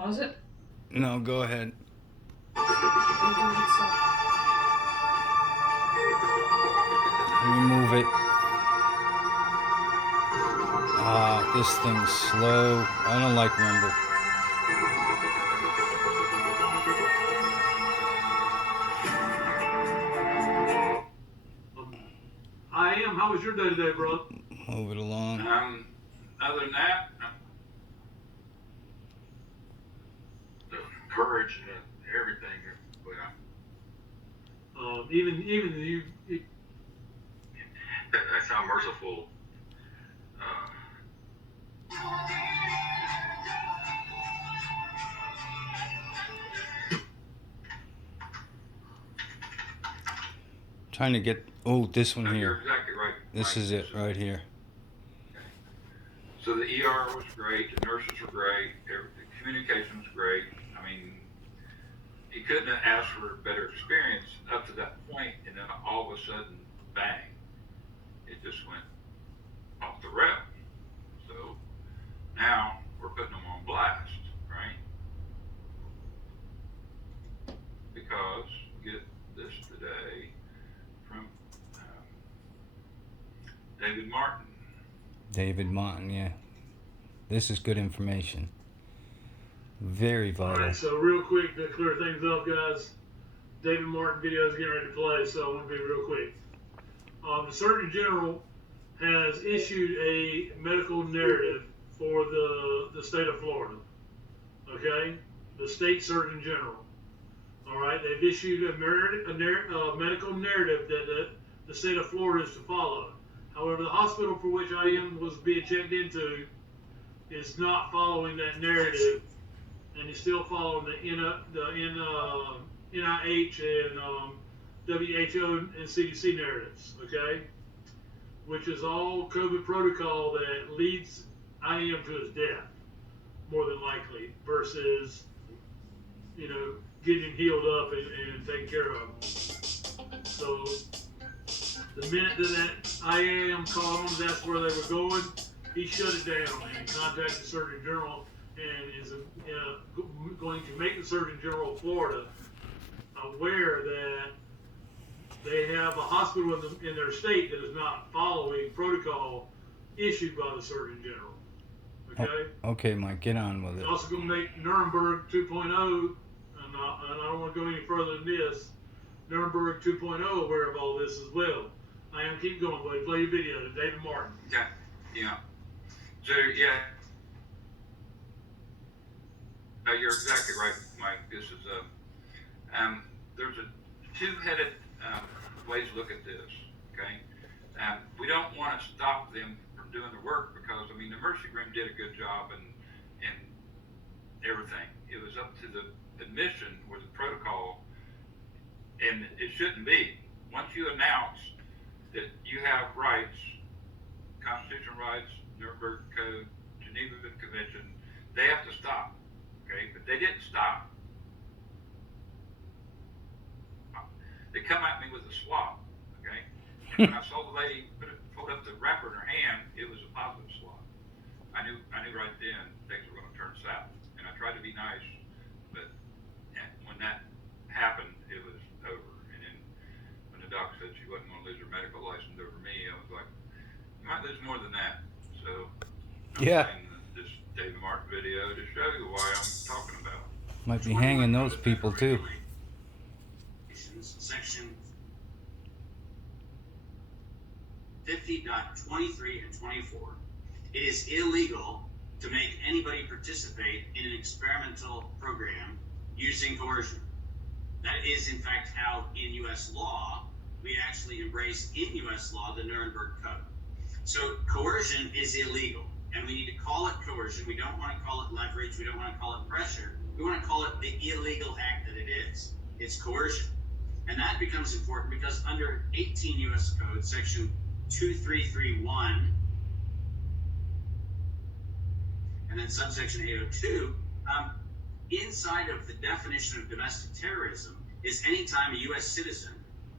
Pause it? No, go ahead. It'll do it itself. Remove it. This thing's slow. I don't like Rumble. I am. How was your day today, bro? Move it along. Other than that, the courage and everything. But Even you. that's how merciful. Trying to get. Oh, this one You're here. exactly right. This is it right here. So the ER was great. The nurses were great. The communication was great. I mean, you couldn't have asked for a better experience up to that point, and then all of a sudden, bang! It just went off the rail. So now we're putting them on blast, right? Because we get this today from David Martin. David Martin, yeah. This is good information. Very All vital. right. So real quick to clear things up, guys. David Martin video is getting ready to play, so I want to be real quick. The Surgeon General has issued a medical narrative for the state of Florida. Okay, the state Surgeon General. All right, they've issued a medical narrative that the state of Florida is to follow. However, the hospital for which I was being checked into is not following that narrative, and is still following the NIH and WHO and CDC narratives. Okay, which is all COVID protocol that leads IM to his death, more than likely, versus getting him healed up and taking care of him. So the minute that IAM called him, that's where they were going, he shut it down and contacted the Surgeon General and is going to make the Surgeon General of Florida aware that they have a hospital in their state that is not following protocol issued by the Surgeon General. Okay? Okay, Mike, get on with it. It's also going to make Nuremberg 2.0, and I don't want to go any further than this, Nuremberg 2.0 aware of all this as well. I am. Keep going, buddy. Play your video. David Martin. Yeah. So, yeah. You're exactly right, Mike. This is there's a two-headed way to look at this, okay? We don't want to stop them from doing the work because, I mean, the emergency room did a good job and everything. It was up to the admission or the protocol, and it shouldn't be. Once you announce that you have rights, constitutional rights, Nuremberg Code, Geneva Convention, they have to stop, okay? But they didn't stop. They come at me with a swab, okay? And when I saw the lady pulled up the wrapper in her hand, it was a positive swab. I knew right then things were going to turn south, and I tried to be nice, but when that happened, it was over. And then when the doc said she wasn't going to lose her medical license over me, I was like, you might lose more than that. So I'm playing this David Martin video to show you why I'm talking about. Might be hanging those people too. Section 50.23 and 24. It is illegal to make anybody participate in an experimental program using coercion. That is, in fact, how in U.S. law, we actually embrace in U.S. law the Nuremberg Code. So coercion is illegal, and we need to call it coercion. We don't want to call it leverage. We don't want to call it pressure. We want to call it the illegal act that it is. It's coercion. And that becomes important because under 18 U.S. Code, section 2331, and then subsection 802, inside of the definition of domestic terrorism is any time a U.S. citizen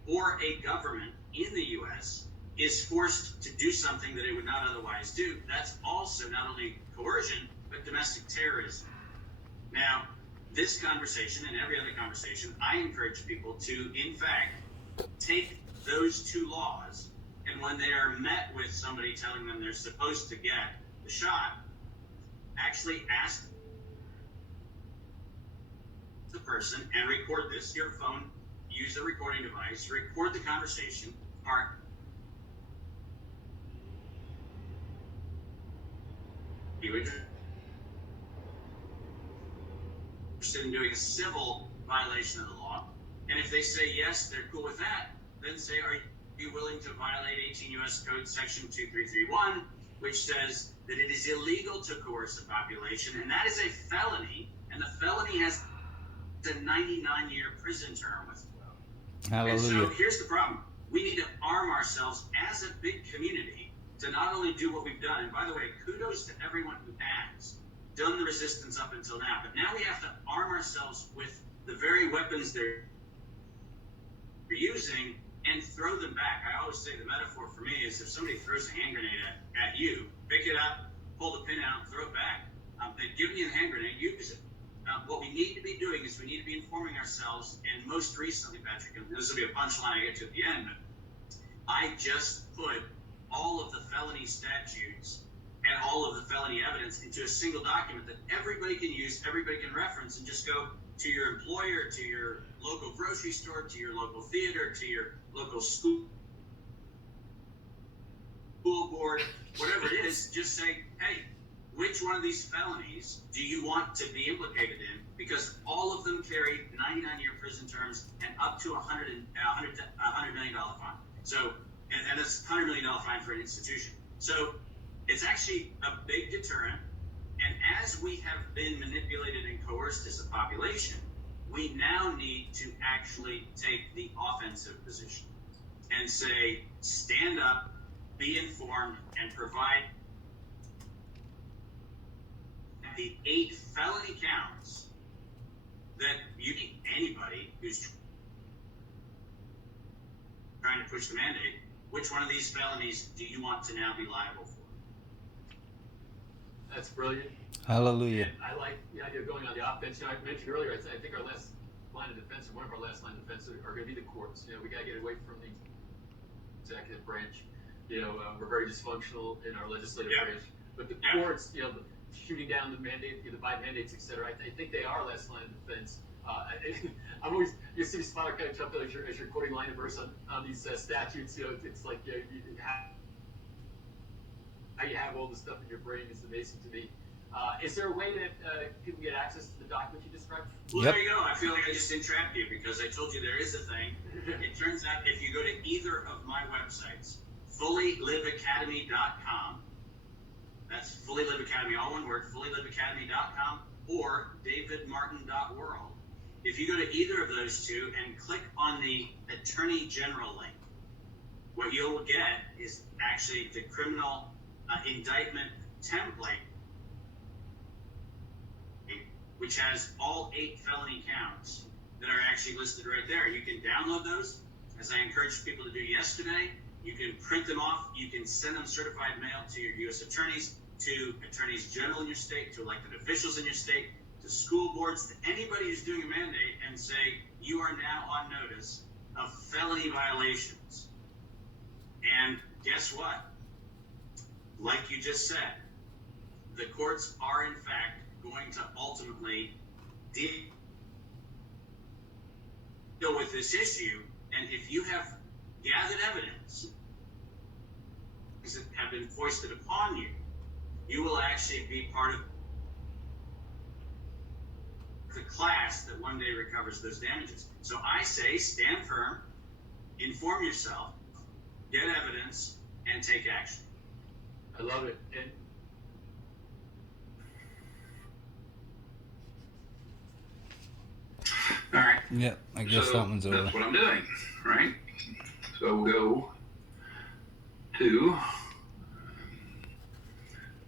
or a government in the U.S. is forced to do something that it would not otherwise do. That's also not only coercion, but domestic terrorism. Now, this conversation and every other conversation, I encourage people to, in fact, take those two laws, and when they are met with somebody telling them they're supposed to get the shot, actually ask the person and record this. Your phone, use a recording device, record the conversation. Are you interested in doing a civil violation of the law? And if they say yes, they're cool with that, then say, are you willing to violate 18 U.S. Code Section 2331, which says that it is illegal to coerce a population, and that is a felony, and the felony has a 99-year prison term with it. Hallelujah. And so here's the problem. We need to arm ourselves as a big community to not only do what we've done, and by the way, kudos to everyone who has done the resistance up until now, but now we have to arm ourselves with the very weapons they're using and throw them back. I always say the metaphor for me is if somebody throws a hand grenade at you, pick it up, pull the pin out, throw it back. They've given you the hand grenade, use it. What we need to be doing is we need to be informing ourselves, and most recently, Patrick, and this will be a punchline I get to at the end, but I just put all of the felony statutes and all of the felony evidence into a single document that everybody can use, everybody can reference, and just go to your employer, to your local grocery store, to your local theater, to your local school board, whatever it is, just say, hey, which one of these felonies do you want to be implicated in? Because all of them carry 99-year prison terms and up to $100 million fine. So, and that's $100 million fine for an institution. So it's actually a big deterrent. And as we have been manipulated and coerced as a population, we now need to actually take the offensive position and say, stand up, be informed, and provide the 8 felony counts that you need anybody who's trying to push the mandate. Which one of these felonies do you want to now be liable for? That's brilliant. Hallelujah. And I like the idea of going on the offense. You know, I mentioned earlier, I think our last line of defense, or one of our last line of defense, are going to be the courts. You know, we got to get away from the executive branch. You know, we're very dysfunctional in our legislative branch. But the courts, you know, shooting down the mandate, the Biden mandates, et cetera, I think they are last line of defense. I'm always, you see Spotter kind of jump in as you're quoting line of verse on these statutes. You know, it's like how you have all this stuff in your brain is amazing to me. Is there a way that people get access to the document you described? Well, there you go. I feel like I just entrapped you because I told you there is a thing. It turns out if you go to either of my websites, fullyliveacademy.com, that's Fully Live Academy, all one word, fullyliveacademy.com, or davidmartin.world. If you go to either of those two and click on the Attorney General link, what you'll get is actually the criminal indictment template, which has all 8 felony counts that are actually listed right there. You can download those, as I encouraged people to do yesterday. You can print them off. You can send them certified mail to your U.S. attorneys, to attorneys general in your state, to elected officials in your state, to school boards, to anybody who's doing a mandate, and say, you are now on notice of felony violations. And guess what? Like you just said, the courts are in fact going to ultimately deal with this issue. And if you have gathered evidence that have been foisted upon you, you will actually be part of the class that one day recovers those damages. So I say stand firm, inform yourself, get evidence, and take action. I love it. And All right. Yep, I guess So that one's over. that's what I'm doing, right? So we'll go to,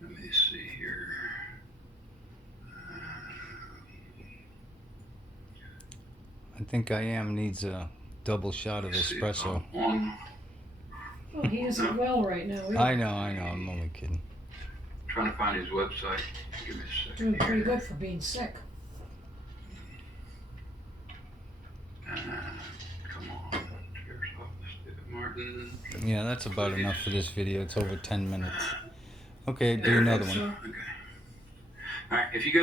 let me see here. I think I am needs a double shot of Let's see, espresso. on, Oh, he isn't well right now. Either. I know, I'm only kidding. trying to find his website. Give me a second Doing pretty here. good for being sick. Come on. Sheriff's Office, David Martin. Yeah, that's about enough for this video. It's over 10 minutes. Okay, do There it another is. one. Okay. All right, if you go